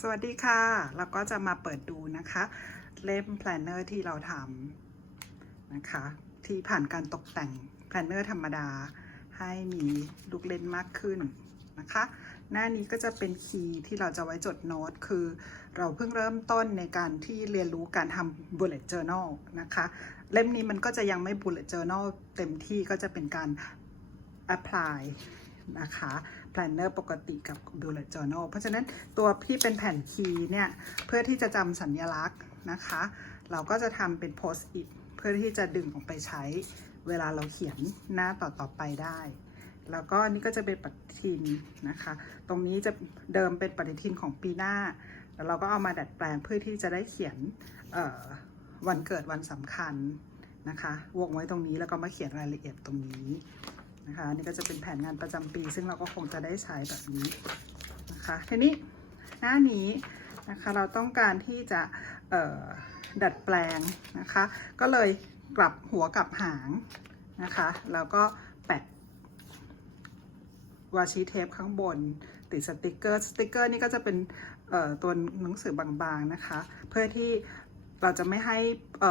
สวัสดีค่ะ เราก็จะมาเปิดดูนะคะ เล่มแพลนเนอร์ที่เราทำนะคะ ที่ผ่านการตกแต่งแพลนเนอร์ธรรมดา ให้มีลูกเล่นมากขึ้นนะคะ หน้านี้ก็จะเป็นคีย์ที่เราจะไว้จดโน้ต คือเราเพิ่งเริ่มต้นในการที่เรียนรู้การทำ bullet journal นะคะ เล่มนี้มันก็จะยังไม่ bullet journal เต็มที่ก็จะเป็นการ apply นะคะ planner ปกติกับ bullet journal เพราะฉะนั้นตัวที่เป็นแผ่นคีย์เนี่ย เพื่อที่จะจำสัญลักษณ์นะคะ เราก็จะทำเป็น post it เพื่อที่จะดึงออกไปใช้เวลาเราเขียนหน้าต่อๆไปได้ แล้วก็นี่ก็จะเป็นปฏิทินนะคะ ตรงนี้จะเดิมเป็นปฏิทินของปีหน้า แล้วเราก็เอามาดัดแปลงเพื่อที่จะได้เขียนวันเกิดวันสำคัญนะคะ วงไว้ตรงนี้แล้วก็มาเขียนรายละเอียดตรงนี้ นะคะนี่ก็จะเป็นแผนงานประจำปี ซึ่งเราก็คงจะได้ใช้แบบนี้นะคะทีนี้หน้านี้นะคะเราต้องการที่จะดัดแปลงนะคะ ก็เลยกลับหัวกลับหางนะคะ แล้วก็แปะวาชีเทปข้างบน ติดสติกเกอร์ สติกเกอร์นี่ก็จะเป็นตัวหนังสือบางๆนะคะ เพื่อที่ เราจะไม่ให้เ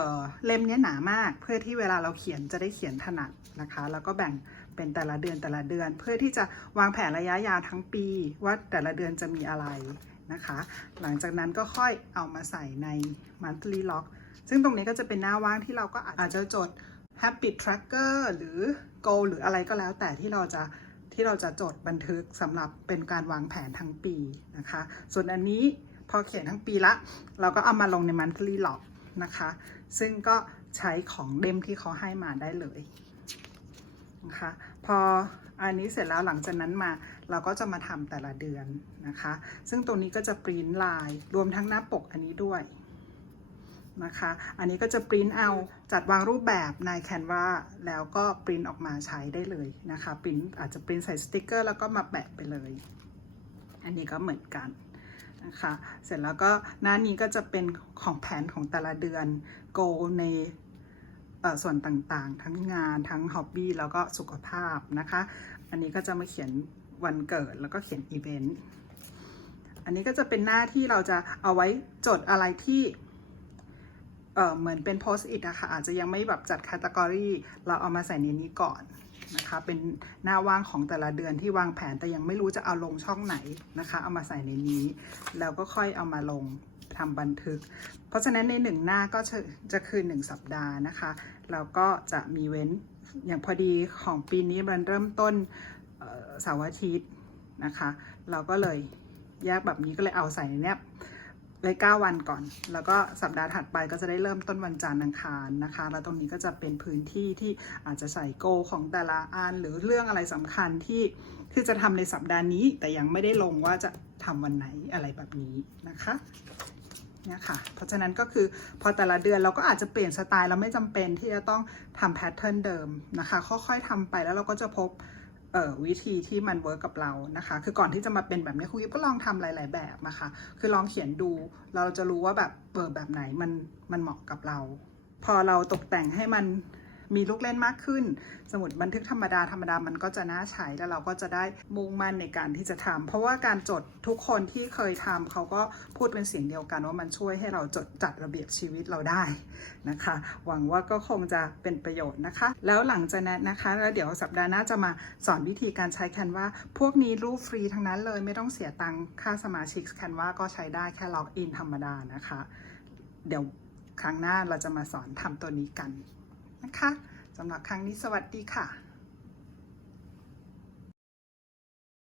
เล่มนี้หนามาก เพื่อที่เวลาเราเขียนจะได้เขียนถนัดนะคะ แล้วก็แบ่งเป็นแต่ละเดือนแต่ละเดือน เพื่อที่จะวางแผนระยะยาวทั้งปี ว่าแต่ละเดือนจะมีอะไรนะคะ หลังจากนั้นก็ค่อยเอามาใส่ใน monthly log ซึ่งตรงนี้ก็จะเป็นหน้าว่างที่เราก็อาจจะจด habit tracker หรือ goal หรืออะไรก็แล้วแต่ที่เราจะที่เราจะจดบันทึกสำหรับเป็นการวางแผนทั้งปีนะคะ ส่วนอันนี้ พอเขียนทั้งปีละ เราก็เอามาลงใน monthly log นะคะ ซึ่งก็ใช้ของเล่มที่เขาให้มาได้เลยนะคะ พออันนี้เสร็จแล้วหลังจากนั้นมาเราก็จะมาทำแต่ละเดือนนะคะ ซึ่งตรงนี้ก็จะปริ้นลายรวมทั้งหน้าปกอันนี้ด้วยนะคะ อันนี้ก็จะปริ้นเอาจัดวางรูปแบบใน Canva แล้วก็ปริ้นออกมาใช้ได้เลยนะคะปริ้นอาจจะปริ้นใส่สติกเกอร์แล้วก็มาแปะไปเลย อันนี้ก็เหมือนกัน นะคะ เสร็จแล้วก็หน้านี้ก็จะเป็นของแผนของแต่ละเดือนโกในส่วนต่างๆ ทั้งงานทั้งฮ็อบบี้แล้วก็สุขภาพนะคะ อันนี้ก็จะมาเขียนวันเกิดแล้วก็เขียนอีเวนต์ อันนี้ก็จะเป็นหน้าที่เราจะเอาไว้จดอะไรที่ เหมือนเป็นโพสต์อิทนะคะอาจจะยังไม่แบบจัดแคตตากรีเราเอามาใส่ในนี้ก่อนนะคะเป็นหน้าว่างของแต่ละเดือนที่วางแผนแต่ยังไม่รู้จะเอาลงช่องไหนนะคะ เอามาใส่ในนี้ แล้วก็ค่อยเอามาลงทำบันทึก เพราะฉะนั้นในหนึ่งหน้าก็จะจะคือหนึ่งสัปดาห์นะคะแล้วก็จะมีเว้นอย่างพอดีของปีนี้มันเริ่มต้นเอ่อเสาร์อาทิตย์นะคะ เราก็เลยแยกแบบนี้ก็เลยเอาใส่ในเนี้ย ไว้9วันก่อน แล้วก็สัปดาห์ถัดไปก็จะได้เริ่มต้นวันจันทร์อังคารนะคะ แล้วตรงนี้ก็จะเป็นพื้นที่ที่อาจจะใส่โกของแต่ละอันหรือเรื่องอะไรสำคัญที่ที่จะทำในสัปดาห์นี้ แต่ยังไม่ได้ลงว่าจะทำวันไหนอะไรแบบนี้นะคะเนี่ยค่ะ เพราะฉะนั้นก็คือพอแต่ละเดือนเราก็อาจจะเปลี่ยนสไตล์เราไม่จำเป็นที่จะต้องทำแพทเทิร์นเดิมนะคะ ค่อยๆทำไปแล้วเราก็จะพบ วิธีที่มันเวิร์กกับเรานะคะ คือก่อนที่จะมาเป็นแบบนี้ครูยิปก็ลองทำหลาย ๆ แบบนะคะ คือลองเขียนดู เราจะรู้ว่าแบบเออแบบไหนมันมันเหมาะกับเรา พอเราตกแต่งให้มัน มีลูกเล่นมากขึ้น สมุดบันทึกธรรมดาธรรมดามันก็จะน่าใช้แล้วเราก็จะได้มุ่งมั่นในการที่จะทำเพราะว่าการจดทุกคนที่เคยทำเขาก็พูดเป็นเสียงเดียวกันว่ามันช่วยให้เราจดจัดระเบียบชีวิตเราได้นะคะ หวังว่าก็คงจะเป็นประโยชน์นะคะ แล้วหลังจากนั้นนะคะ แล้วเดี๋ยวสัปดาห์หน้าจะมาสอนวิธีการใช้ Canva พวกนี้รูปฟรีทั้งนั้นเลยไม่ต้องเสียตังค่าสมาชิก Canva ก็ใช้ได้แค่ล็อกอินธรรมดานะคะ เดี๋ยวครั้งหน้าเราจะมาสอนทำตัวนี้กัน นะคะสำหรับครั้งนี้สวัสดีค่ะ